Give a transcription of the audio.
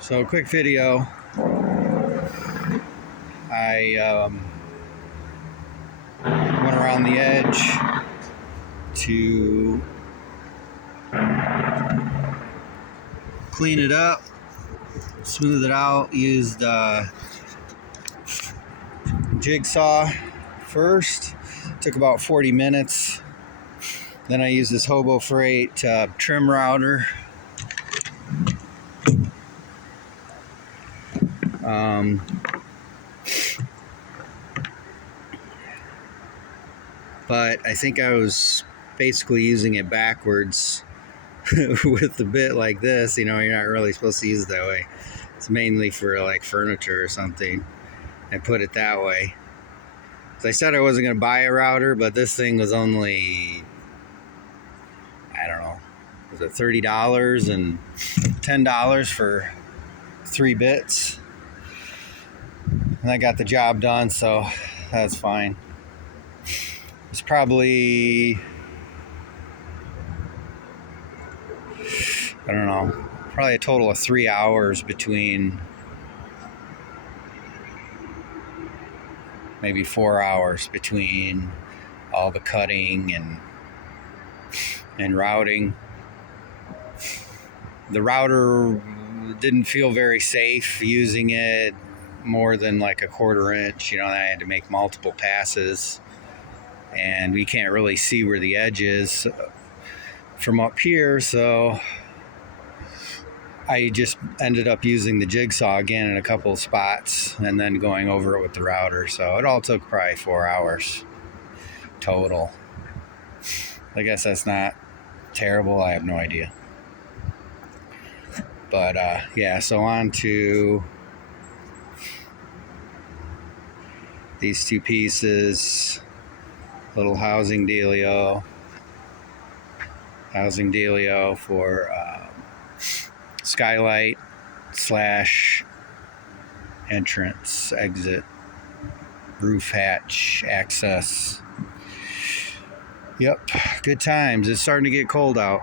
So quick video. I went around the edge to clean it up, smooth it out. Used jigsaw first. Took about 40 minutes. Then I used this Hobo Freight trim router. But I think I was basically using it backwards with the bit like this. You know, you're not really supposed to use it that way. It's mainly for like furniture or something. I put it that way. So I said I wasn't going to buy a router, but this thing was only, I don't know, was it $30 and $10 for 3 bits? And I got the job done, so that's fine. It's probably, I don't know, probably a total of 3 hours between, maybe 4 hours between all the cutting and routing. The router didn't feel very safe using it more than like a 1/4 inch. You know, I had to make multiple passes, and we can't really see where the edge is from up here, so I just ended up using the jigsaw again in a couple of spots and then going over it with the router. So it all took probably 4 hours total. I guess that's not terrible. I have no idea. But yeah, so on to these 2 pieces. Little housing dealio for skylight / entrance, exit, roof hatch, access. Yep, good times. It's starting to get cold out.